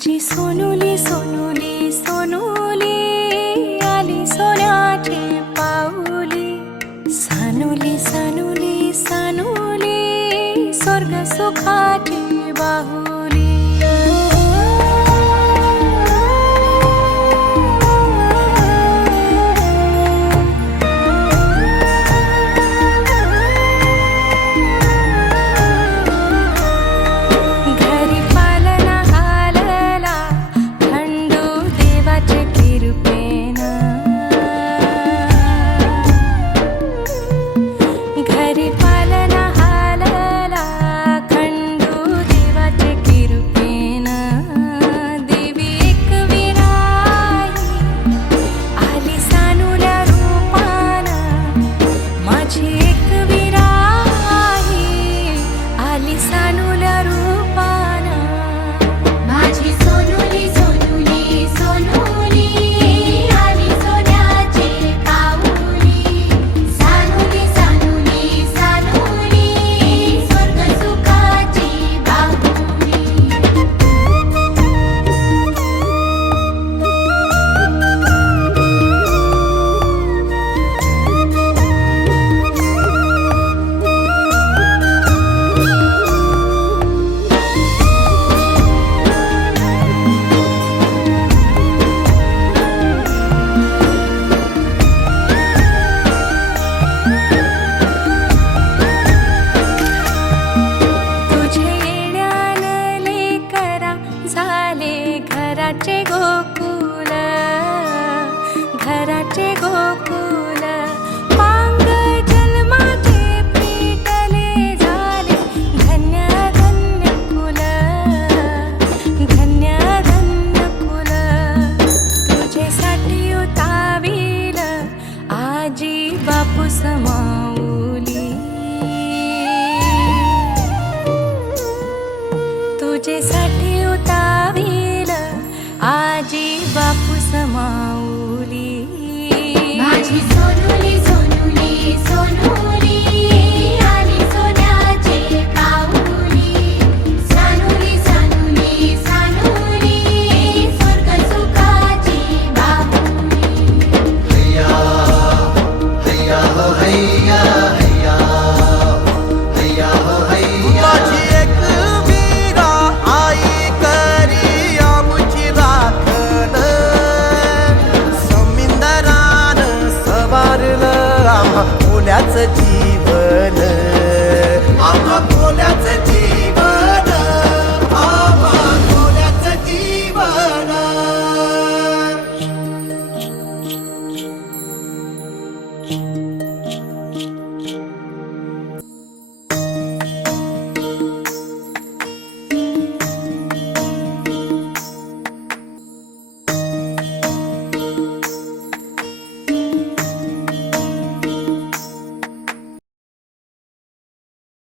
माझी सोनुली सोनुली सोनुली आली सोन्याची पाऊली सानुली सानुली सानुली स्वर्ग सुखाची बाहुली घराचे गोकुल घराचे गोकुल पांग जन्माचे पेटले झाले धन्य धन्य कुल धन्य धन्य कुल तुझ्यासाठी उतावील आजी बापू समाऊली तुझ्यासाठी उतावील आजी बापू समाऊली माझी सोनुली सोनुली सोनुली आली सोन्याची पाऊली सानुली सानुली सानुली स्वर्ग सुखाची बाहुली हैया हैया हो हैया हैया हैया हो हैया माझी एक वीरा आई करी आमुची राखण समिंदरान सवारलं आम्हा कोल्याचं जीवन आम्हा कोल्याचं